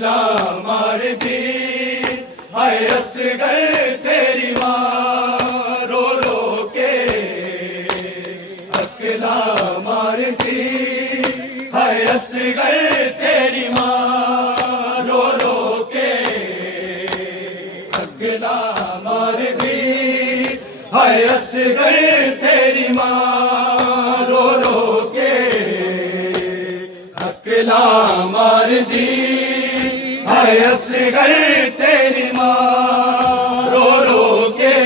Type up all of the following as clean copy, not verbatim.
अकला मार दी हाय असगर तेरी माँ रो रो के। अकला मार दी हाय असगर तेरी माँ रो रो के। अकला मार दी हाय असगर तेरी माँ रो रो के। अकला मार दी हाय असगर तेरी माँ रो रो के।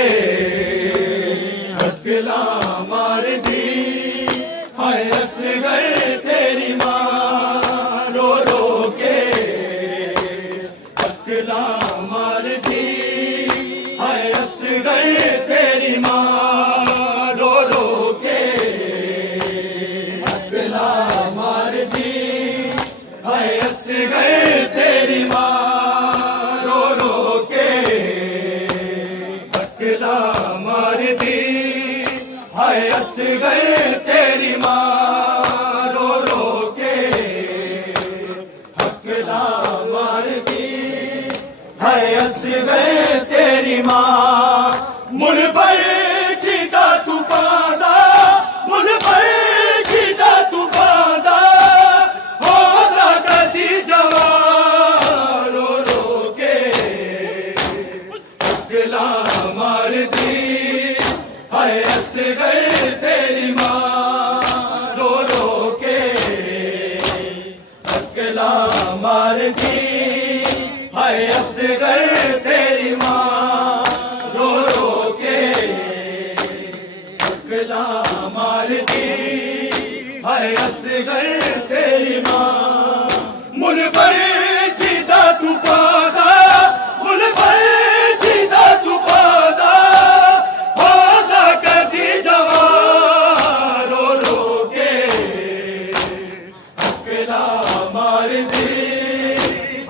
अकला मार दी हाय असगर तेरी माँ रो रो के। अकला मार दी हाय असगर तेरी माँ रो रो के। अकला मार दी हाय असगर तेरी माँ रो रो के। अकला मार दी हाय असगर तेरी माँ रो रो के। अकला मार दी हाय असगर तेरी माँ। मुझ पर जीता तू पादा, मुझ पर जीता तू पादा, होगा कदी जवान रो रो के। अकला मार दी हाय असगर तेरी माँ रो रो के। अकला मार दी हाय असगर तेरी माँ रो रो के। अकला मार दी हाय असगर तेरी माँ। मुझ पर जीता तू पादा, मुझ पर जीता तू पादा, होगा कदी जवान रो रो के। अकला मार दी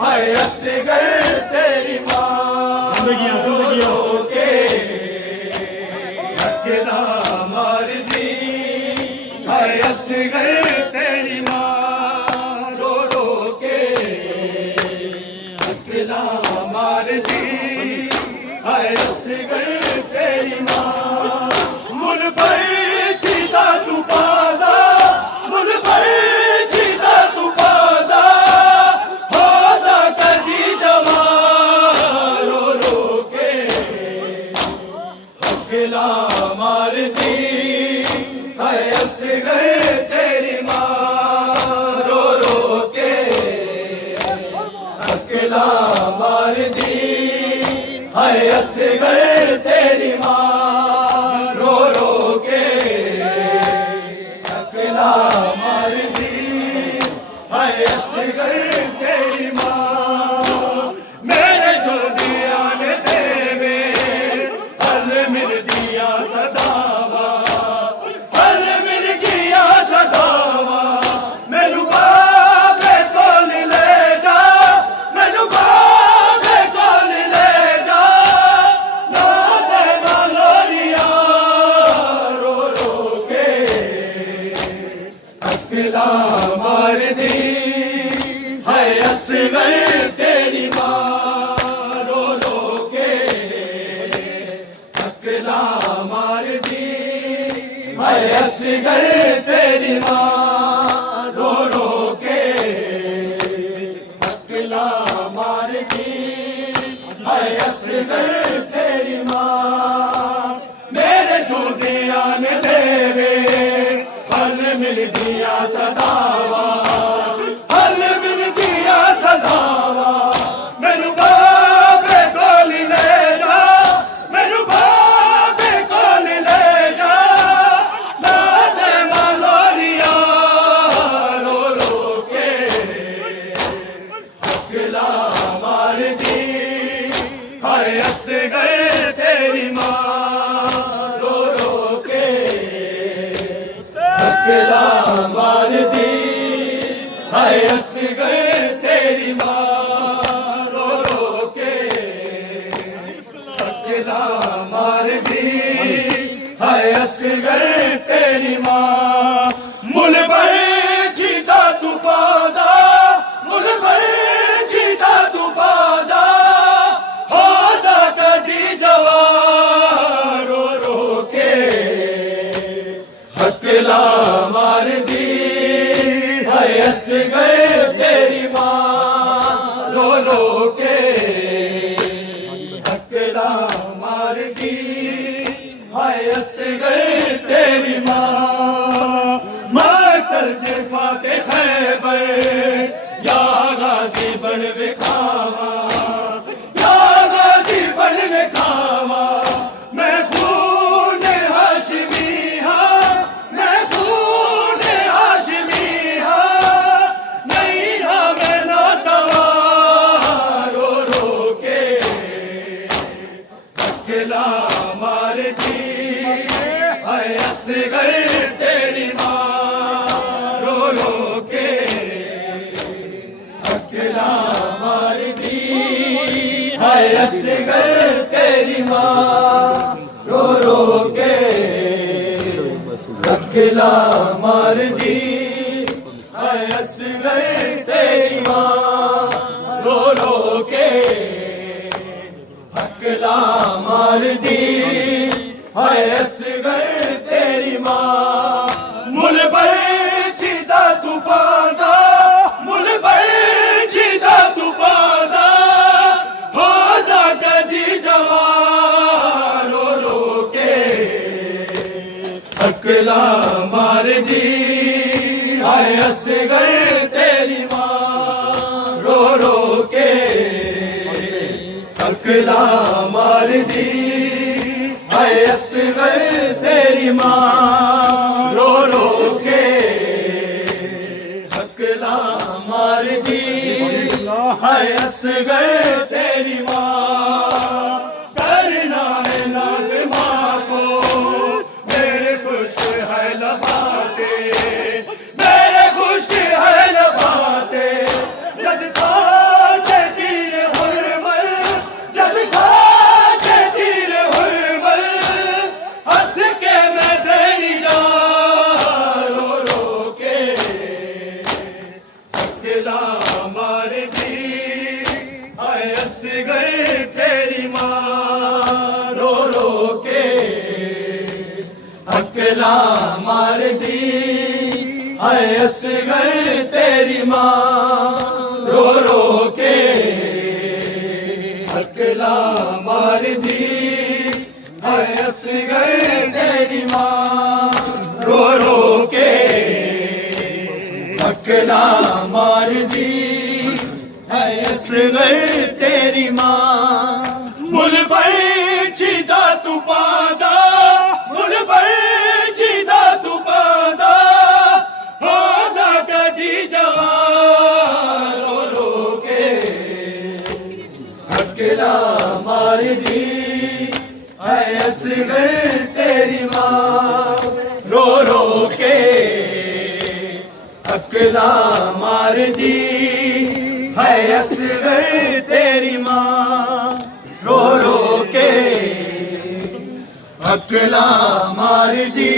हाय असगर तेरी माँ रो रो के। अकला मार दी हाय असगर तेरी माँ रो रो के। अकला मार दी हाय असगर तेरी माँ। मुझ पर जीता तू पादा, मुझ पर जीता तू पादा, होगा कदी जवान रो रो के। अकला मार दी हाय असगर तेरी माँ रो रो के। अकला मार दी हाय असगर तेरी माँ रो रो के। अकला मार दी हाय असगर तेरी माँ। मेरे जो दिया ने देवे हल मिल दिया सदावा, हल मिल गया सदावा। मैनू बाबे कोल ले जा, मैनू बाबे कोल ले जा, ना दे मालोरिया रो रो के। अकला मार दी हाय असगर तेरी माँ रो रो के। अकला मार दी हाय असगर तेरी माँ रो रो के। अकला मार दी हाय असगर तेरी माँ। मेरे जो दिया ने देवे हल मिल दिया सदावा, हल मिल दिया सदावा। मैनू बाबे कोल ले जा, मैनू बाबे कोल ले जा, ना दे मालोरिया रो रो के। अकला मार दी हाय असगर तेरी माँ रो रो के। अकला मार दी हाय असगर तेरी माँ रो रो के। अकला मार दी हाय असगर तेरी माँ। मुझ पर जीता तू पादा, मुझ पर जीता असगर तेरी माँ रो रो के हकला मार दी हाय असगर तेरी माँ मातल जिफाते खैबर या गाजी बन विखावा या गाजी बन विखावा मैं खून हाशमी हाँ मैं खून हाशमी हाँ नहीं हाँ मैं नातवा रो रो के अकेला मार दी हाय असगर तेरी माँ रो रो के अकेला मार दी हाय असगर तेरी माँ रो रो के अकेला मार दी हाय असगर तेरी माँ रो रो के अकेला मार दी हाय असगर तेरी माँ मुल बरछीदा तू पादा मुल बरछीदा तू पादा हो जा कदी जवान रो रो के अकेला मार दी हाय असगर तेरी माँ रो रो के अकेला मार दी हाय असगर तेरी माँ रो रो के अकेला मार दी हाय असगर तेरी माँ करना है नाज माँ को मेरे खुश है लबाते मेरे खुश है लबाते जद खाते तीर हुरमल जद खाते तीर हुरमल हंस के मैं तेरी जा रो रो के अकेला मार दी हाय असगर तेरी माँ रो रो के अकेला मार दी हाय असगर तेरी माँ रो रो के अकेला मार दी हाय असगर तेरी माँ रो रो के अकेला मार दी हाय असगर तेरी माँ मुल बरछीदा तू पादा मुल बरछीदा तू पादा होदा कदी जवान रो रो के अकेला मार दी हाय असगर तेरी माँ रो रो के अकेला मार दी हाय असगर तेरी माँ रो रो के अकेला मार दी